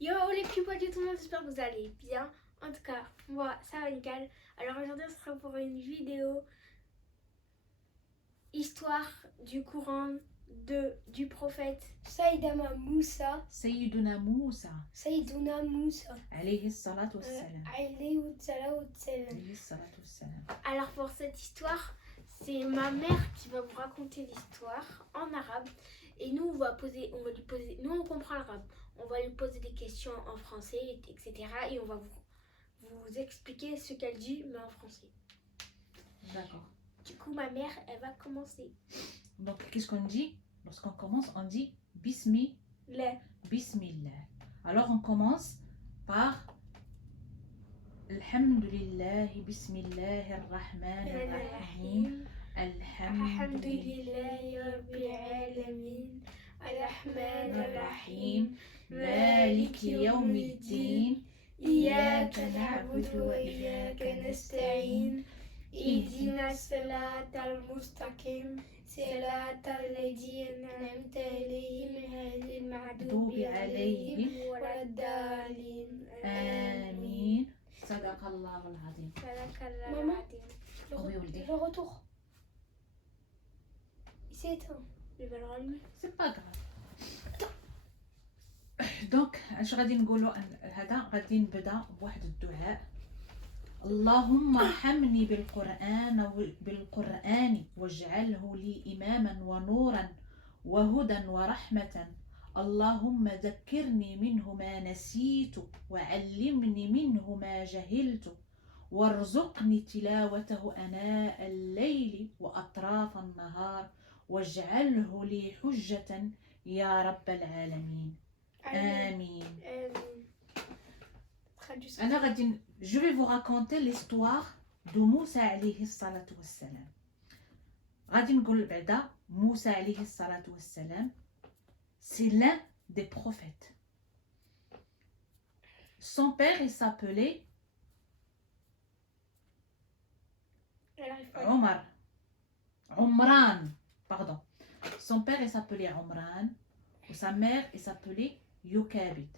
Yo les petits potes de tout le monde, j'espère que vous allez bien. En tout cas, moi ça va nickel. Alors aujourd'hui, ce sera pour une vidéo histoire du Coran du prophète Sayyidina Moussa. سيدنا موسى Sayyidina Moussa. عليه الصلاة والسلام. Alayhi salam. عليه الصلاة والسلام. Alors pour cette histoire, c'est ma mère qui va vous raconter l'histoire en arabe. Et nous, on va lui poser, nous on comprend l'arabe. On va lui poser des questions en français, etc. Et on va vous expliquer ce qu'elle dit, mais en français. D'accord. Du coup, ma mère, elle va commencer. Donc, qu'est-ce qu'on dit? Lorsqu'on commence, on dit Bismi, Le. Bismillah. Alors, on commence par Alhamdulillah, Bismillah, Ar-Rahman, Ar-Rahim. Alhamdulillahi Rabbil Alamin. Ar-Rahman Ar-Rahim. مالك يوم الدين إياك نعبد وإياك نستعين اهدنا الصراط المستقيم صراط الذين أنعمت عليهم غير المغضوب عليهم ولا الضالين آمين. صدق الله العظيم. صدق الله العظيم. Le retour. Il s'est éteint. Je vais le rallumer. C'est pas grave. دونك اش غادي نقولوا هذا غادي نبدا بواحد الدعاء. اللهم ارحمني بالقرآن واجعله لي إماما ونورا وهدى ورحمة. اللهم ذكرني منه ما نسيت وعلمني منه ما جهلت وارزقني تلاوته آناء الليل وأطراف النهار واجعله لي حجة يا رب العالمين. آمين. Je vais vous raconter l'histoire de Moussa alayhi salatu wassalam. غادي نقول بعدا موسى عليه الصلاة والسلام. C'est l'un des prophètes. Son père il s'appelait Omran. Pardon. Son père il s'appelait Omran et sa mère il s'appelait Yukabid.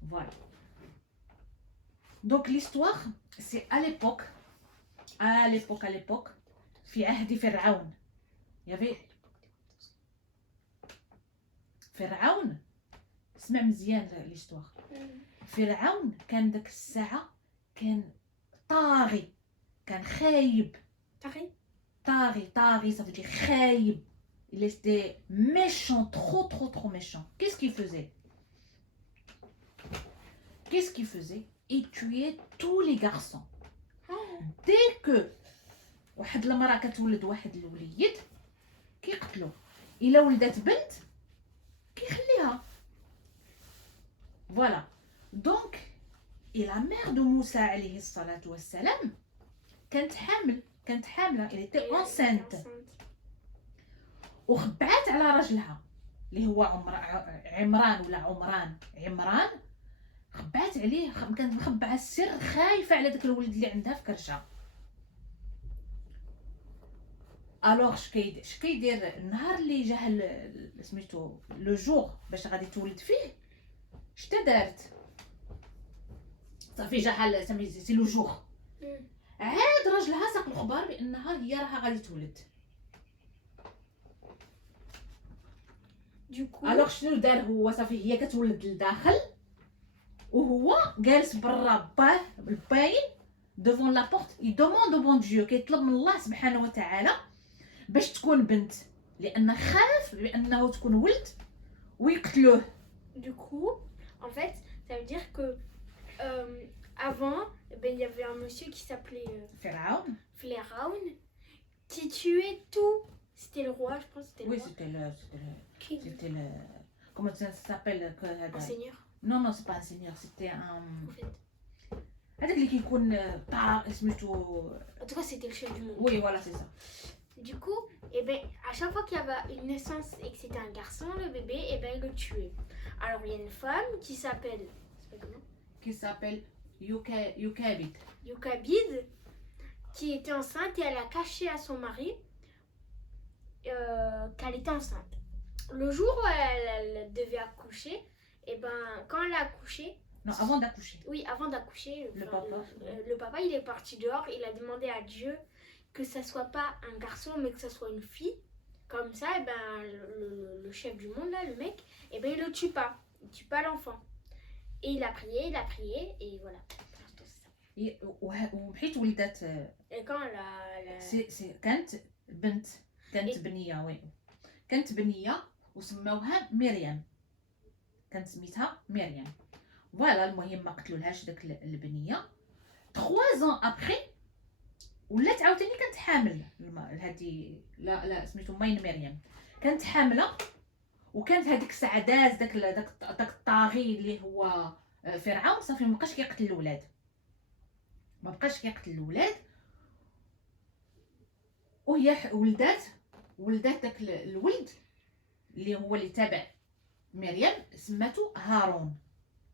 Voilà. Donc l'histoire, c'est à l'époque, في عهد فرعون. Il y avait فرعون. اسمع مزيان l'histoire. فرعون كان داك الساعة كان طاغي، كان خايب. طاغي ça veut dire خايب. Il était méchant, trop méchant. Qu'est-ce qu'il faisait? Il tuait tous les garçons. Dès que واحد المرأة كتولد واحد الوليد كيقتلوه. إلا ولدت بنت كيخليها. Voilà. Donc, et la mère de Moussa alayhi salatu wassalam كانت حاملة. Elle était enceinte. وخبعت على رجلها اللي هو عمران خبعت عليه. كانت مخبعه السر، خايفه على داك الولد اللي عندها في كرشها. الوغ اش كيدير النهار اللي جاه سميتو لو جور باش غادي تولد فيه؟ شتا دارت؟ صافي جا سي لو جور، عاد راجلها ساق الخبار بانها هي راها غادي تولد. الوغ شنو دار هو؟ صافي هي كتولد لداخل وهو جالس برا باين devant la porte. Il demande au bon Dieu, كيطلب من الله سبحانه وتعالى باش تكون بنت، لأنه خاف بأنه تكون ولد ويقتلوه. Du coup, en fait, ça veut dire que avant, il y avait un monsieur qui s'appelait Pharaon, qui tuait tout. C'était le roi, je pense. Oui, c'était le comment ça s'appelle? Un seigneur. Non, c'est pas un seigneur, c'était un... هذاك اللي كيكون سميتو... En tout cas, c'était le chef du monde. Oui, voilà, c'est ça. Du coup, à chaque fois qu'il y avait une naissance et que c'était un garçon, le bébé, il le tuait. Alors, il y a une femme qui s'appelle... Qui s'appelle Yukabid, qui était enceinte et elle a caché à son mari qu'elle était enceinte. Le jour où elle devait accoucher, ben, quand elle a accouché, Non, avant d'accoucher. oui, avant d'accoucher, Le enfin, papa. le papa, il est parti dehors, il a demandé à Dieu que ça soit pas un garçon, mais que ça soit une fille. Comme ça, eh ben, le chef du monde, là, le mec, eh ben, il le tue pas. Il tue pas l'enfant. Et il a prié, et voilà. Pour l'instant, c'est ça. وحيت ولدت Et quand la... سي كانت بنت، كانت بنيه، وي كانت بنيه وسموها مريم، كانت سميتها مريم. فوالا المهم ما قتلولهاش داك البنيه. 3 ans ابري ولات عاوتاني كانت حامل هادي، لا سميتو ماين مريم، كانت حامله. وكانت هذيك الساعه داز داك الطاغي اللي هو فرعون، صافي ما بقاش كيقتل الاولاد، ما بقاش كيقتل الاولاد. وهي ولدات داك الولد اللي هو اللي تابع مريم، سماتو هارون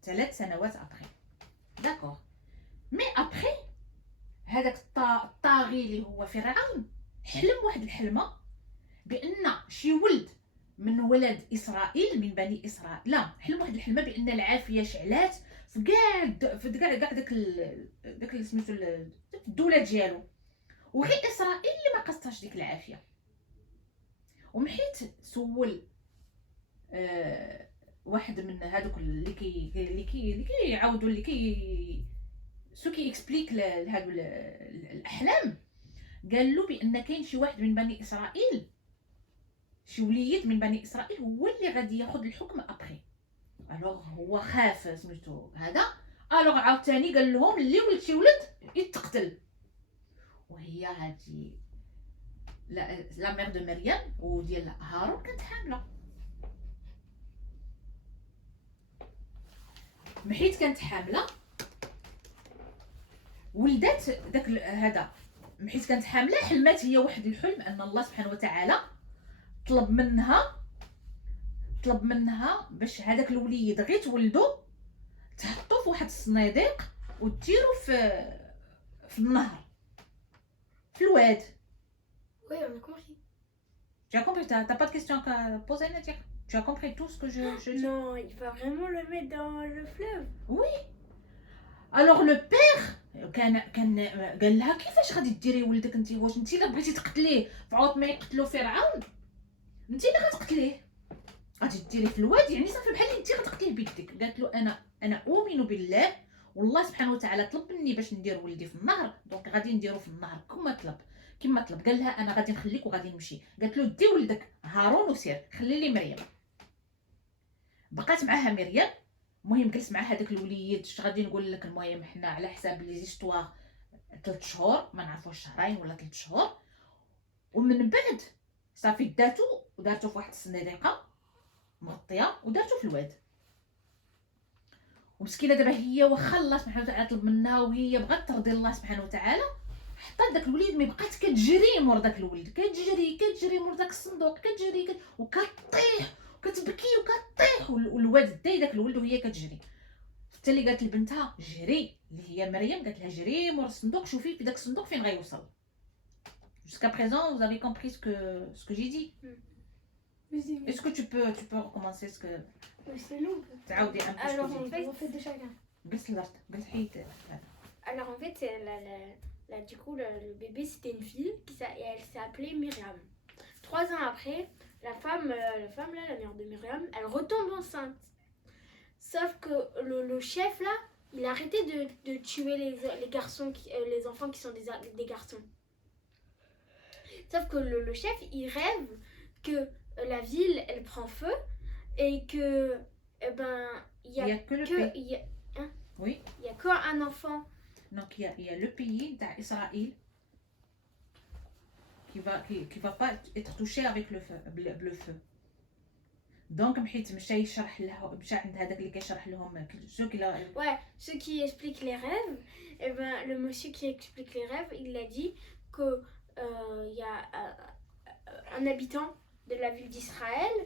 3 سنوات ابري. داكوغ. مي ابري هذاك الطاغي اللي هو فرعون حلم واحد الحلمه بان شي ولد من ولد اسرائيل، من بني اسرائيل، لا، حلم واحد الحلمه بان العافيه شعلات في كاع داك سميتو الدوله ديالو، وغير اسرائيل اللي ما قصتهاش ديك العافيه. ومحيت سول واحد من هذوك اللي كيعاودوا اللي كي اكسبليك لهادو الاحلام، قال له بان كاين شي واحد من بني اسرائيل، شي وليد من بني اسرائيل هو اللي غادي ياخذ الحكم ابري. الوغ هو خاف سميتو هذا، الوغ عاوتاني قال لهم اللي ولد شي ولد يتقتل. وهي هادي لا مير دو مريم وديال هارون كانت حامله. محيت كانت حامله ولدات داك هذا، محيت كانت حامله حلمات هي واحد الحلم ان الله سبحانه وتعالى طلب منها باش هذاك الوليد غير تولدو تحطو في واحد الصناديق وديرو في النهر، في الواد. Oui, on a compris. Tu as compris? T'as pas de question à poser, Nadia? Tu as compris tout ce que je dis? Non, il va vraiment le mettre dans le fleuve. Oui. Alors le père كان قال لها كيفاش غادي ديري ولدك انت؟ واش انت الا بغيتي تقتليه فعوض ما يقتلو فرعون انت اللي غتقتليه، غادي ديريه في الواد، يعني صافي بحال انت غتقتليه بيدك. قالت له انا اؤمن بالله، والله سبحانه وتعالى طلب مني باش ندير ولدي في النهر، دونك غادي نديرو في النهر كما طلب. قال لها انا غادي نخليك وغادي نمشي. قالت له دي ولدك هارون وسير، خلي لي مريم. بقات معاها مريم. المهم جلس مع هذاك الوليد، اش غادي نقول لك، المهم حنا على حساب لي زيستوار 3 شهور، ما نعرفوش شهرين ولا 3 شهور. ومن بعد صافي دارتو في واحد الصناديقه مغطيه ودارتو في الواد. ومسكينه دابا هي واخا الله سبحانه وتعالى طلب منها وهي بغات ترضي الله سبحانه وتعالى، حطات داك الوليد ما بقات كتجري مور داك الولد، كتجري مور داك الصندوق، وكتطيح وكتبكي وكتطيح، والواد داي داك الولد وهي كتجري. حتى اللي قالت لبنتها جري، اللي هي مريم، قالت لها جري مور الصندوق، شوفي في داك الصندوق فين غيوصل. Jusqu'à présent, vous avez compris ce que j'ai dit? Est-ce que tu peux recommencer ce que Mais c'est long. تعاودي un peu ce Alors que j'ai dit? on fait de chacun. قلت الارض، قلت حيت Alors en fait, du coup, le bébé c'était une fille et elle s'appelait Myriam. 3 ans après, la femme là, la mère de Myriam, elle retombe enceinte. Sauf que le chef là, il a arrêté de tuer les garçons, les enfants qui sont des garçons. Sauf que le chef, il rêve que la ville, elle prend feu et que, il y a que le pays. Oui. Il y a qu'un enfant. Donc il y a le pays d'Israël qui va pas être touché avec le feu. Donc محيت مشى يشرح لها، مشى عند هذاك اللي كيشرح لهم ceux qui expliquent les rêves. Et le monsieur qui explique les rêves, il a dit que il y a un habitant de la ville d'Israël,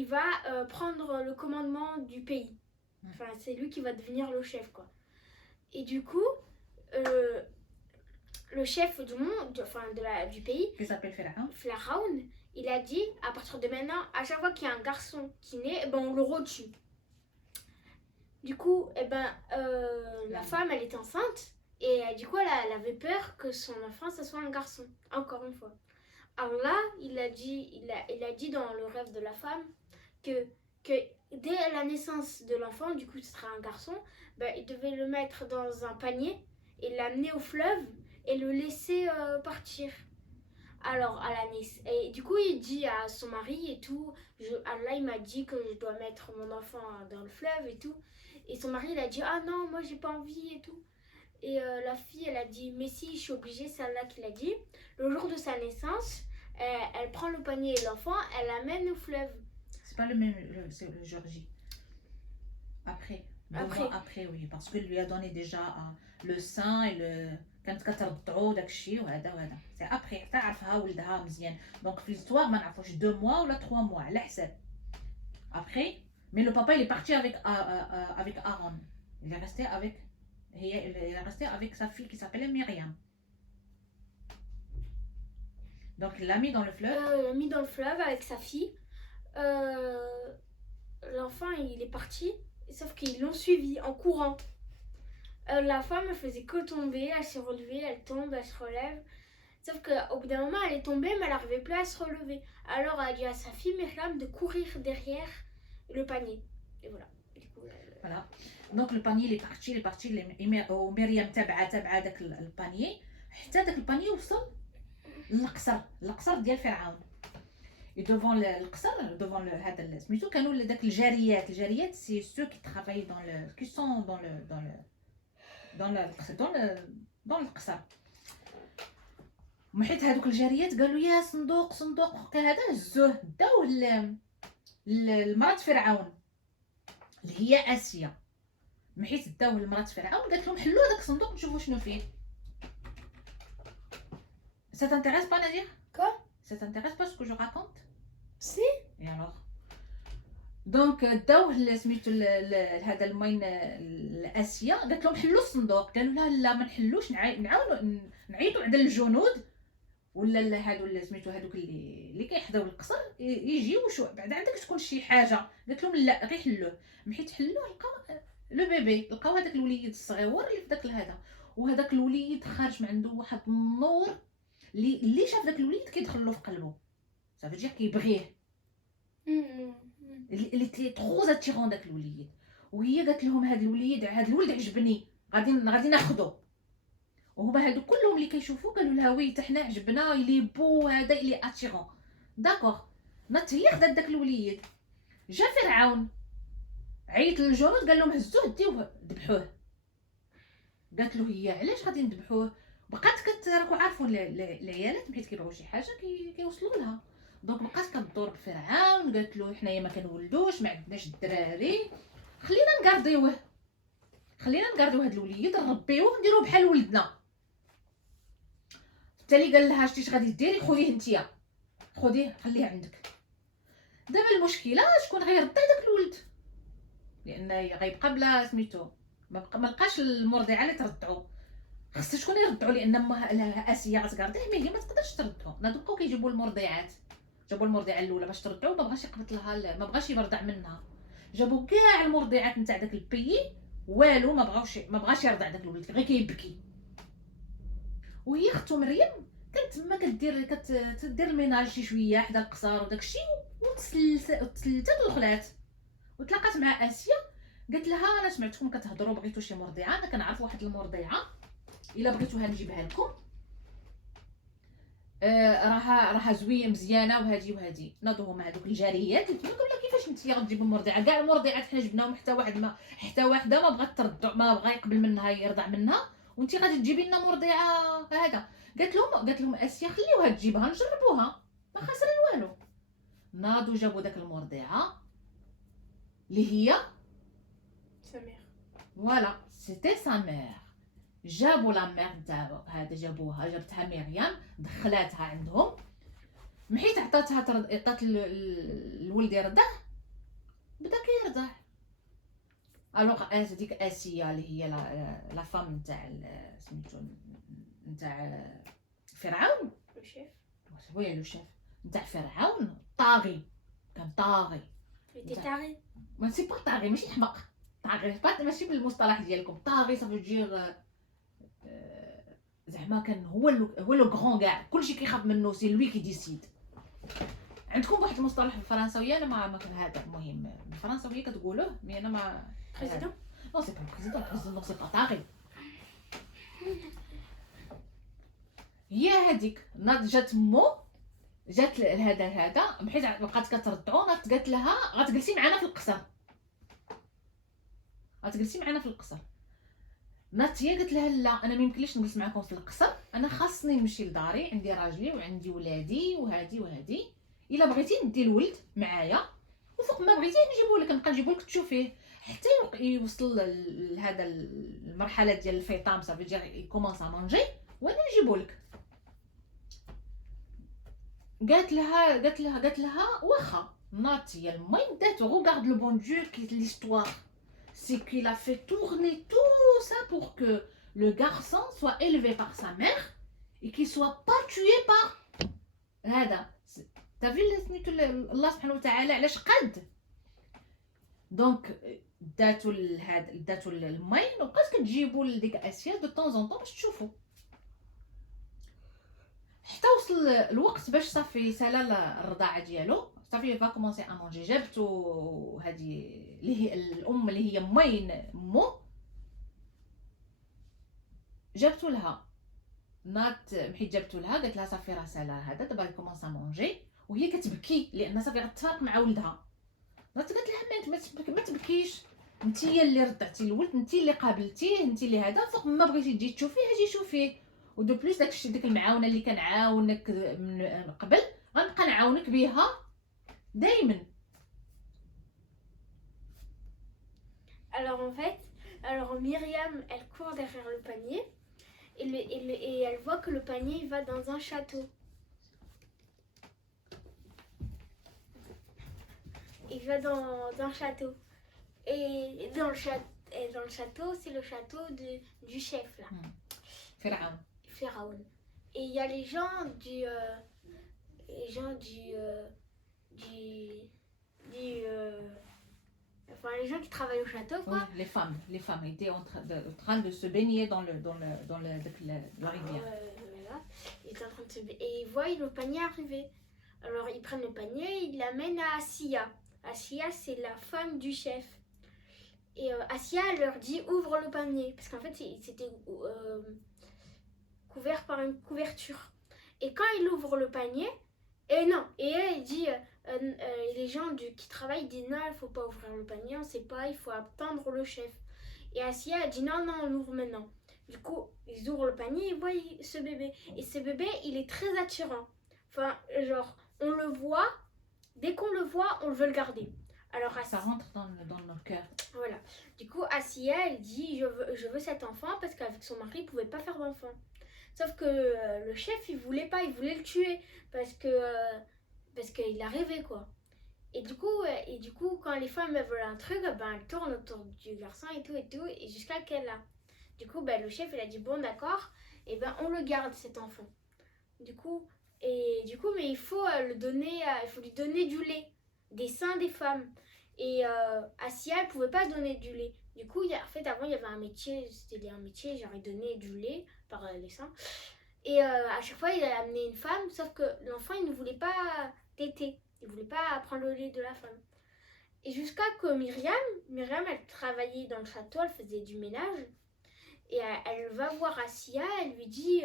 il va prendre le commandement du pays. Enfin, c'est lui qui va devenir le chef, quoi. Et du coup, le chef du monde, du pays, qui s'appelle Pharaon, il a dit, à partir de maintenant, à chaque fois qu'il y a un garçon qui naît, eh ben, on le retue. Du coup, eh ben, la femme, elle était enceinte. Et du coup, elle avait peur que son enfant, ce soit un garçon. Encore une fois. Alors là, il a dit dans le rêve de la femme que dès la naissance de l'enfant, du coup ce sera un garçon, ben, il devait le mettre dans un panier et l'amener au fleuve et le laisser partir. Alors à la naissance, et du coup il dit à son mari et tout, Allah il m'a dit que je dois mettre mon enfant dans le fleuve et tout. Et son mari il a dit ah non moi j'ai pas envie et tout. Et la fille elle a dit mais si je suis obligée, c'est Allah qui l'a dit. Le jour de sa naissance, elle prend le panier et l'enfant, elle l'amène au fleuve. C'est pas le même, c'est le jour J. Après. Après, oui, parce qu'il lui a donné déjà le sein et le. كانت كترضعو داكشي وهذا سي ابخي حتى عرفها ولدها مزيان دونك في ليستوار ما نعرفوش 2 mois ولا 3 mois على حساب après mais le papa il est parti avec Aaron il est resté avec sa fille qui s'appelait Myriam donc il l'a mis dans le fleuve il l'a mis dans le fleuve avec sa fille l'enfant il est parti sauf qu'ils l'ont suivi en courant. La femme elle faisait que tomber, elle s'est relevée, elle tombe, elle se relève. Sauf qu'au bout d'un moment, elle est tombée, mais elle n'arrivait plus à se relever. Alors elle a dit à sa fille Myriam de courir derrière le panier. Et voilà. Du coup, voilà. Donc le panier il est parti ومريم تبعه داك البانيي حتى داك البانيي وصل للقصر ديال فرعون. Et devant القصر devant هذا سميتو كانوا داك الجاريات سي سو qui travaillent qui sont dans القصر محيت هذوك الجاريات قالوا يا صندوق هذا هزوه داوه لمرات فرعون اللي هي آسيا محيت داوه لمرات فرعون قالت لهم حلوا هذاك الصندوق نشوفوا شنو فيه. Ça t'intéresse pas Nadia? Quoi? Ça t'intéresse pas ce que je raconte? Si. Et alors? دونك داوه سميتو هذا الماين الاسيا قالت لهم حلوا الصندوق قالوا لها لا ما نحلوش نعيطوا عند الجنود ولا هادو اللي سميتو هذوك اللي كيحداو القصر يجيو شو بعد عندك تكون شي حاجه قالت لهم لا غير حلوه محيت حلوه لقاو لو بيبي لقاو هذاك الوليد الصغيور اللي في داك هذا وهذاك الوليد خارج من عنده واحد النور اللي شاف داك الوليد كيدخل له في قلبه صافي دير كيبغيه اللي تي تروز اتيرون داك الوليد وهي قالت لهم هذا الولد عجبني غادي ناخذو وهما هادو كلهم اللي كيشوفوا قالوا لها وي حنا عجبنا لي بو هذا اللي اتيرون داكوغ نات هي خدات داك الوليد جا فرعون عيط للجنود قال لهم هزوه ديوه ذبحوه قالت له هي علاش غادي نذبحوه بقات راكو عارفون العيالات حيت كيبغيو شي حاجه كيوصلوا لها دونك بقات كدور بفرعون قالت له حنايا ما كنولدوش ما عندناش الدراري خلينا نغارديوه هاد الوليد نربيوه نديروه بحال ولدنا بالتالي قال لها شتي غادي ديري خذيه نتيا خذيه خليه عندك دابا المشكله شكون غيرضع داك الولد لان غيبقى بلا سميتو ما لقاش المرضعه اللي ترضعو خص شكون يرضعو لان امها اسيه غتكارديه ما هي ما تقدرش ترضعو بقاو كيجيبوا المرضعات جابوا المرضعه الاولى باش ترضعو ما بغاش يقبط لها ما بغاش يرضع منها جابوا كاع المرضعات نتاع داك البيي والو ما بغاش يرضع داك الولد غير كيبكي وهي اختو مريم كانت تما كدير الميناج شي شويه حدا القصار وداك الشيء وتسلتات ودخلات وتلاقات مع اسيا قالت لها انا سمعتكم كتهضروا بغيتوا شي مرضعه انا كنعرف واحد المرضعه الا بغيتوها نجيبها لكم راها زويه مزيانه وهادي ناضوهم هذوك الجاريات قلت لها كيفاش نتيا غتجيبوا مرضعه كاع المرضعات حنا جبناهم حتى واحده ما بغات ترضع ما بغا يقبل منها يرضع منها وانت غادي تجيبي لنا مرضعه هذا قالت لهم اسيا خليوها تجيبها نجربوها ما خسرين والو ناضوا جابوا داك المرضعه اللي هي سمير فوالا سيتي سا مير جابوا لا مير تاع هذا جابتها مريم دخلاتها عندهم محيت عطات الولد يرضع بدا كيرضع الوغ ديك اسيا اللي هي لا فام نتاع سميتو نتاع فرعون الشيف وي لو شيف نتاع فرعون طاغي، كان طاغي. Mais t'es taré. ماشي با طاغي، ماشي حمق، طاغي ماشي بالمصطلح ديالكم، طاغي صافي دير زعما كان هو لو غران كاع، كلشي كيخاف منه، سي لوي كي ديسيد. عندكم واحد المصطلح بالفرنساويه انا ما كان هذا المهم بالفرنساويه كتقولوه مي انا ما Président. نو سي با بريزيدون سي با طاغي. هي هذيك ناض جات مو جات هذا بحيث بقات كتردعو، ناض قالت لها غتجلسي معنا في القصر، غتجلسي معنا في القصر. ناض هي قالت لها لا انا ما يمكنليش نجلس معكم في القصر، انا خاصني نمشي لداري، عندي راجلي وعندي ولادي وهادي الا بغيتي ندي الولد معايا وفوق ما بغيتيه نجيبو لك، نبقى نجيبو لك تشوفيه حتى يوصل لهذا المرحله ديال الفيطام، صافي دير يكومونس ا مانجي وانا نجيبو لك. قالت لها واخا. ناضت هي المهم دات regarde le bon Dieu qui l'histoire c'est qu'il a fait tourner tout ça pour que le garçon soit élevé par sa mère et qu'il soit pas tué par هذا. t'as vu سميتو الله سبحانه وتعالى علاش قد دونك داتو هذا داتو الماين وبقات كتجيبو لديك اسيا دو طون زون طون باش تشوفو حتى وصل الوقت باش صافي سالال الرضاعه ديالو، صافي فا كومونسي ا مونجي. جابتو هذه اللي هي الام اللي هي ماين مو، جابتو لها نات حيت جابتو لها قالت لها صافي راه سالا هذا دابا كومونس ا مونجي، وهي كتبكي لان صافي غتفارق مع ولدها. نات قالت لها ما تبكيش، انت هي اللي رضعتي الولد، انت اللي قابلتيه، انت اللي هذا، فوق ما بغيتي تجي تشوفيه اجي شوفيه. ودو بليس داكشي ديك المعاونه اللي كنعاونك من قبل غنبقى نعاونك بها دائما. Alors en fait, Myriam, elle court derrière le panier et elle voit que le panier il va dans un château. Il va dans un château. Et dans le château, c'est le château du chef là. Pharaon. Et il y a les gens enfin les gens qui travaillent au château quoi. Oui, les femmes étaient en train de se baigner dans la rivière. Voilà. Ils étaient en train de se baigner et ils voient le panier arriver. Alors ils prennent le panier, ils l'amènent à Assia. Assia c'est la femme du chef. Et Assia leur dit ouvre le panier parce qu'en fait c'était couvert par une couverture. Et quand il ouvre le panier, et elle dit, les gens qui travaillent disent non, il faut pas ouvrir le panier, on sait pas, il faut attendre le chef. Et Assia a dit non, on ouvre maintenant. Du coup, ils ouvrent le panier et ils voient ce bébé. Et ce bébé, il est très attirant. Enfin, genre, on le voit, dès qu'on le voit, on veut le garder. Alors, ça rentre dans nos cœurs. Voilà. Du coup, Assia, elle dit je veux cet enfant parce qu'avec son mari, il pouvait pas faire d'enfant. Sauf que le chef, il voulait pas, il voulait le tuer parce qu'il a rêvé quoi. Et du coup, quand les femmes elles veulent un truc, ben elles tournent autour du garçon et tout et jusqu'à qu'elle a. Du coup, ben le chef il a dit bon d'accord, et ben on le garde cet enfant. Du coup, mais il faut lui donner du lait, des seins des femmes. Et Assia, elle pouvait pas donner du lait. Du coup, en fait, avant, il y avait un métier, c'était un métier, genre, il donnait du lait par les seins. Et à chaque fois, il a amené une femme, sauf que l'enfant, il ne voulait pas téter. Il ne voulait pas prendre le lait de la femme. Et jusqu'à que Myriam, elle travaillait dans le château, elle faisait du ménage. Et elle va voir Assia, elle lui dit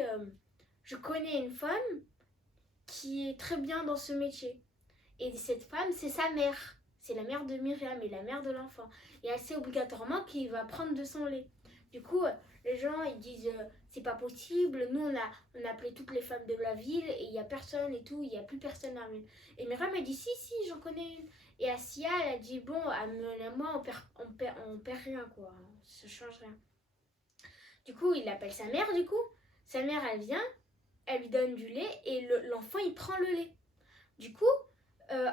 je connais une femme qui est très bien dans ce métier. Et cette femme, c'est sa mère. C'est la mère de Myriam et la mère de l'enfant. Et elle sait obligatoirement qu'il va prendre de son lait. Du coup, les gens, ils disent c'est pas possible. Nous, on a appelé toutes les femmes de la ville et il n'y a personne et tout. Il n'y a plus personne à amener. Et Myriam a dit si, j'en connais une. Et Assia, elle a dit bon, amenez-moi, on perd rien quoi. Ça change rien. Du coup, il appelle sa mère. Du coup, sa mère, elle vient, elle lui donne du lait et l'enfant, il prend le lait. Du coup,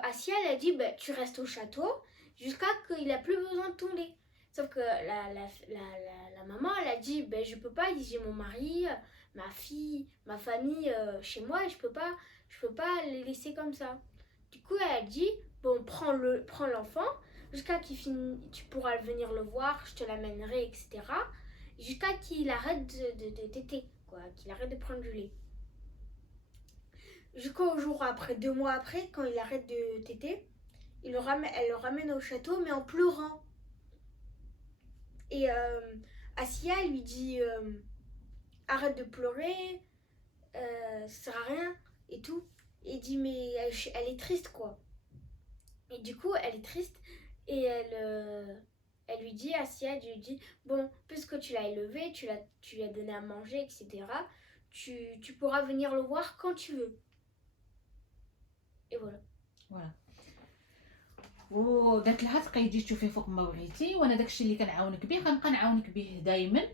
Assia elle a dit bah, tu restes au château jusqu'à qu'il a plus besoin de ton lait. Sauf que la maman elle a dit bah, je peux pas, j'ai mon mari, ma fille, ma famille chez moi et je peux pas les laisser comme ça. Du coup, elle a dit, bon, prends l'enfant, jusqu'à qu'il finisse, tu pourras venir le voir, je te l'amènerai, etc. Jusqu'à qu'il arrête de téter, quoi, qu'il arrête de prendre du lait. Jusqu'au jour après, 2 mois après, quand il arrête de téter, elle le ramène au château, mais en pleurant. Et Assia lui dit, arrête de pleurer, ça sert à rien, et tout. Et il dit, mais elle est triste, quoi. Et du coup, elle est triste et elle lui dit, Assia, elle lui dit, bon, puisque tu l'as élevé, tu lui as donné à manger, etc., tu pourras venir le voir quand tu veux. Et voilà. وقالت لها تبقاي تجي تشوفي فوق ما بغيتي وانا داكشي اللي كنعاونك به غنبقى نعاونك به دائما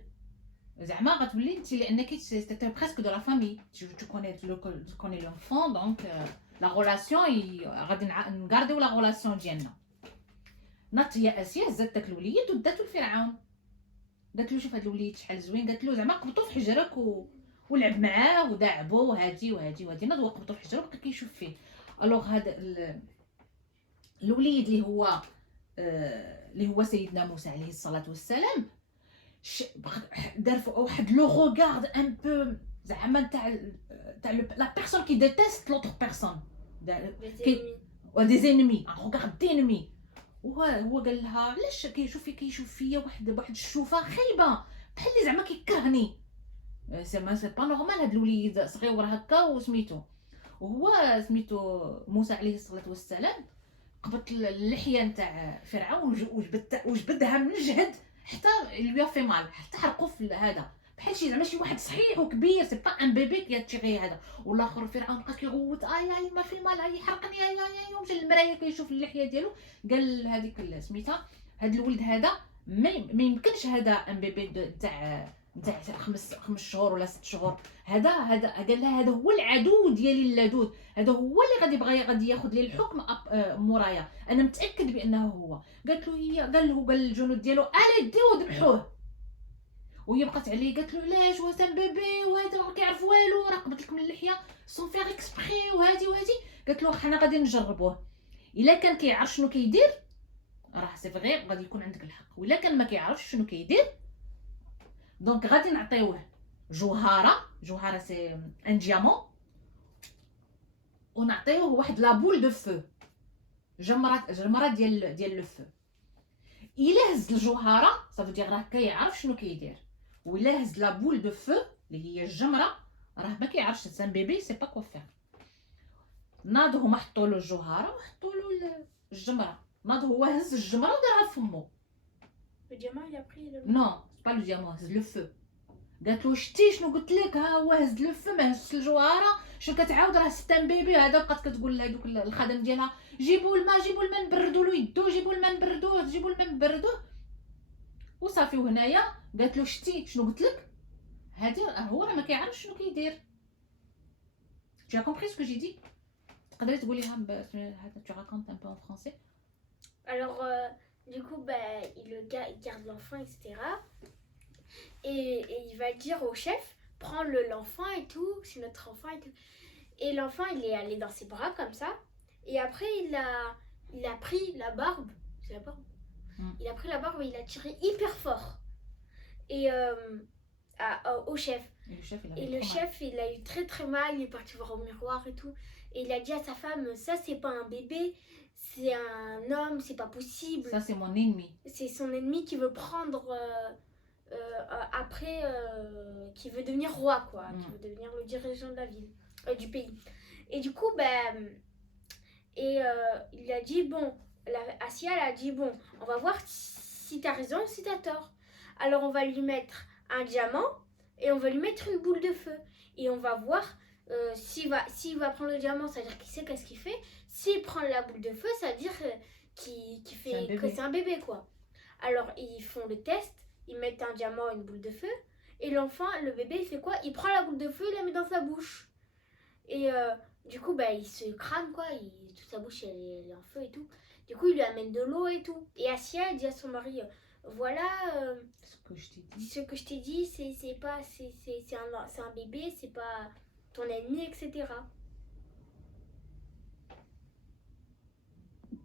زعما غتولي انت لانك تي بريسك دو لا فامي tu connais l'enfant donc la relation غادي نغارديو لا غولاسيون ديالنا. ناضت هي اسيا هزات داك الوليد وداتو لفرعون قالت له شوف هاد الوليد شحال زوين قالت له زعما قبطو في حجرك ولعب معاه وداعبو وهادي ناض وقبطو في حجره وبقى كيشوف فيه. الوغ هذا الوليد اللي هو سيدنا موسى عليه الصلاه والسلام دار واحد لو روغارد ان بو زعما تاع لا بيرسون كي ديتيست لوتر بيرسون دي زينمي ان روغارد دينمي. هو قال لها علاش كيشوف فيا واحد الشوفه خايبه بحال اللي زعما كيكرهني سي با نورمال هاد الوليد صغير هكا وسميتو. وهو سميتو موسى عليه الصلاه والسلام قبط اللحيه نتاع فرعون وجبدها من الجهد حتى لويا في مال حتى حرقوا في هذا بحال شي زعما شي واحد صحيح وكبير سي با ان بيبي كيتشغي هذا. والاخر فرعون بقى كيغوت اي ما في مال اي حرقني اي ومشى للمرايه كيشوف اللحيه ديالو. قال هذيك سميتها هاد الولد هذا ما يمكنش هذا ان بيبي تاع 5 شهور ولا 6 شهور. هذا قال لها هذا هو العدو ديالي اللدود هذا هو اللي غادي ياخذ لي الحكم مورايا انا متاكد بانه هو. قالت له قال الجنود ديالو الي ديو ذبحوه. وهي بقات عليه قالت له علاش هو سان بيبي وهذا ما كيعرف والو راه قبط لك من اللحيه سون فيغ اكسبري وهادي قالت له حنا غادي نجربوه الا كان كيعرف شنو كيدير راه سي فغي غادي يكون عندك الحق ولا كان ما كيعرفش شنو كيدير دونك غادي نعطيوه جوهره سي ان ديامون ونعطيوه واحد لا بول دو فو جمره ديال لو فو. الا هز الجوهره صافي دير راه كيعرف شنو كيدير ولا هز لا بول دو فو اللي هي الجمره راه ما كيعرفش سان بيبي سي با كوا فير. ناض هما حطوا له الجوهره وحطوا له الجمره ناض هو هز الجمره ودارها فمو. Le diamant il a pris le... نو با لو ديامون هز لو فو. قالت له شتي شنو قلت لك ها هو هز لو فو ما هزش الجوهره شنو كتعاود راه ستان بيبي هذا. بقات كتقول لهذوك الخدم ديالها جيبوا الماء نبردوا له يدو جيبوا الماء نبردوه وصافي. وهنايا قالت له شتي شنو قلت لك هادي هو راه ما كيعرفش شنو كيدير. tu as compris ce que j'ai dit تقدري تقوليها هذا tu racontes un peu en français. Alors du coup il garde l'enfant etc. Et il va dire au chef prends l'enfant et tout c'est notre enfant et tout. Et l'enfant il est allé dans ses bras comme ça et après il a pris la barbe. C'est la barbe. Il a pris la barbe et il a tiré hyper fort et au chef. Et le chef il a eu très très mal, il est parti voir au miroir et tout et il a dit à sa femme ça c'est pas un bébé c'est un homme, c'est pas possible, ça c'est mon ennemi, c'est son ennemi qui veut prendre après qui veut devenir roi quoi, qui veut devenir le dirigeant de la ville du pays. Et du coup il a dit bon, Assia elle a dit bon on va voir si t'as raison ou si t'as tort. Alors on va lui mettre un diamant et on va lui mettre une boule de feu et on va voir s'il va prendre le diamant, ça veut dire qu'il sait qu'est-ce qu'il fait. S'il prend la boule de feu, ça veut dire qu'il fait que c'est un bébé quoi. Alors ils font le test, ils mettent un diamant et une boule de feu et l'enfant, le bébé il fait quoi? Il prend la boule de feu, il la met dans sa bouche et du coup il se crame quoi, toute sa bouche elle est en feu et tout. Du coup il lui amène de l'eau et tout et Assia elle dit à son mari voilà, ce que je t'ai dit. ce que je t'ai dit, c'est un bébé, c'est pas ton ennemi, etc.